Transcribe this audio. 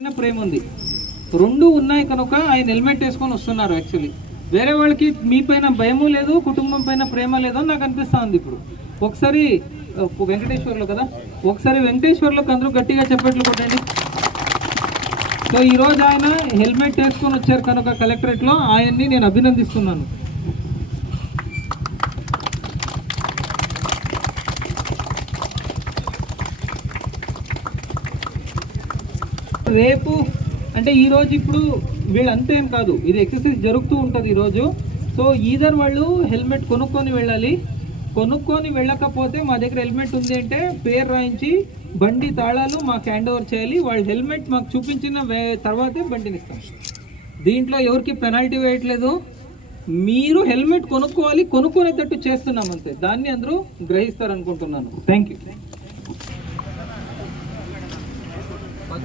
చిన్న ప్రేమ ఉంది. రెండు ఉన్నాయి కనుక ఆయన హెల్మెట్ వేసుకొని వస్తున్నారు యాక్చువల్లీ. వేరే వాళ్ళకి మీ పైన భయము లేదు కుటుంబం పైన ప్రేమ లేదు నాకు అనిపిస్తా ఉంది ఇప్పుడు. ఒకసారి వెంకటేశ్వర్లో కదా? ఒకసారి వెంకటేశ్వర్లోకి అందరూ గట్టిగా చెప్పట్లు కొట్టండి. సో ఈరోజు ఆయన హెల్మెట్ వేసుకొని వచ్చారు కనుక కలెక్టరేట్లో. ఆయన్ని నేను అభినందిస్తున్నాను. రేపు అంటే ఈరోజు ఇప్పుడు వీళ్ళంతా ఏం కాదు. ఇది ఎక్సర్సైజ్ జరుగుతూ ఉంటుంది ఈరోజు సో ఈధర్ వాళ్ళు హెల్మెట్ కొనుక్కొని వెళ్ళాలి. కొనుక్కొని వెళ్ళకపోతే మా దగ్గర హెల్మెట్ ఉంది అంటే పేరు రాయించి బండి తాళాలు మాకు హ్యాండ్ ఓవర్ చేయాలి. వాళ్ళు హెల్మెట్ మాకు చూపించిన తర్వాతే బండిని ఇస్తాం. దీంట్లో ఎవరికి పెనాల్టీ వేయట్లేదు. మీరు హెల్మెట్ కొనుక్కోవాలి. కొనుక్కునేటట్టు చేస్తున్నాం అంతే. దాన్ని అందరూ గ్రహిస్తారు అనుకుంటున్నాను థ్యాంక్ యూ